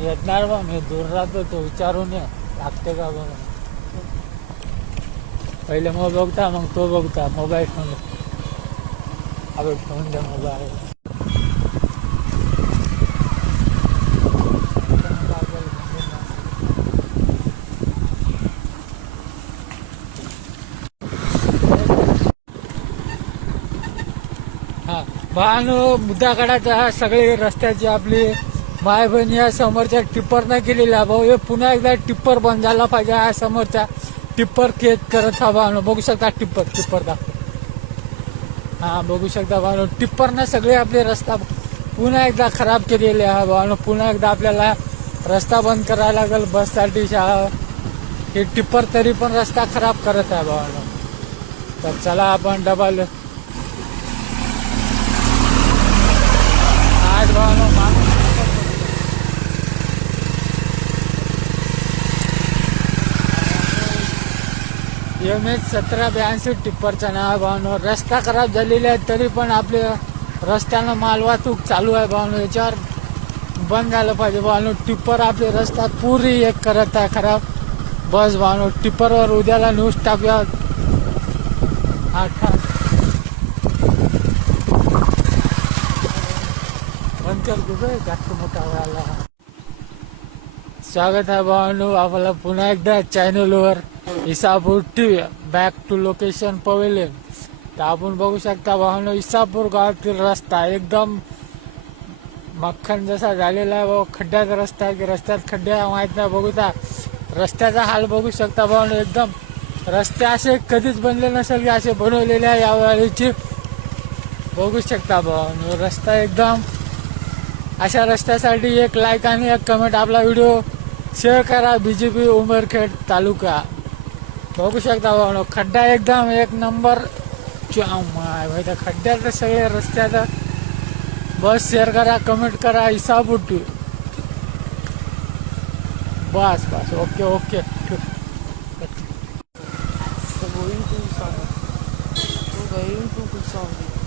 येणार बा, मी दूर राहतो तो विचारून ये लागते का बघ. पहिले मग बघता मग तो बघता मोबाईल फोन. अबे ठेवून द्या मोबाईल. हा भावानो, मुद्दा काढायचा सगळे रस्त्याची आपली माय बहीण या समोरच्या टिप्पर नाही केलेला भाऊ. हे पुन्हा एकदा टिप्पर बंद झाला पाहिजे. हा समोरच्या टिप्पर केत करत हा भावानो. बघू शकता टिप्पर दाखव. हा बघू शकता भावानो, टिप्परनं सगळे आपले रस्ता पुन्हा एकदा खराब केलेले आहे भावानो. पुन्हा एकदा आपल्याला रस्ता बंद करायला लागेल बससाठी शाळा. हे टिप्पर तरी पण रस्ता खराब करत आहे भावानो. तर चला आपण डबल आज भावानो MH 1782 टिप्परचं नाव भावानो. रस्ता खराब झालेला आहे तरी पण आपले रस्त्यानं मालवाहतूक चालू आहे भावानो. याच्यावर बंद झालं पाहिजे भावानो. टिप्पर आपले रस्ता पुरी एक करत आहे खराब. बस भावानो, टिप्परवर उद्याला न्यूज टाकूया. बंद कर कुठे जास्त मोठा व्हायला. स्वागत आहे भावानो आपल्याला पुन्हा एकदा चॅनलवर Isapur TV back to location pavilion. तर आपण बघू शकता भावानो, इसापूर गावातील रस्ता एकदम मक्खन जसा झालेला आहे भाऊ. खड्ड्याचा रस्ता आहे की रस्त्यात खड्डे माहीत नाही. बघूता रस्त्याचा हाल बघू शकता भावानो. एकदम रस्ते असे कधीच बनले नसेल की असे बनवलेले आहे यावेळीची. बघू शकता भावानो रस्ता एकदम. अशा रस्त्यासाठी एक लाईक आणि एक कमेंट आपला व्हिडिओ शेअर करा. BJP उमरखेड तालुका. बघू शकता भावानो, खड्डा एकदम एक नंबर. माय त्या खड्ड्यात सगळे रस्त्यात. बस शेअर करा, कमेंट करा. Isapur TV. Bus okay. Going to Saudi.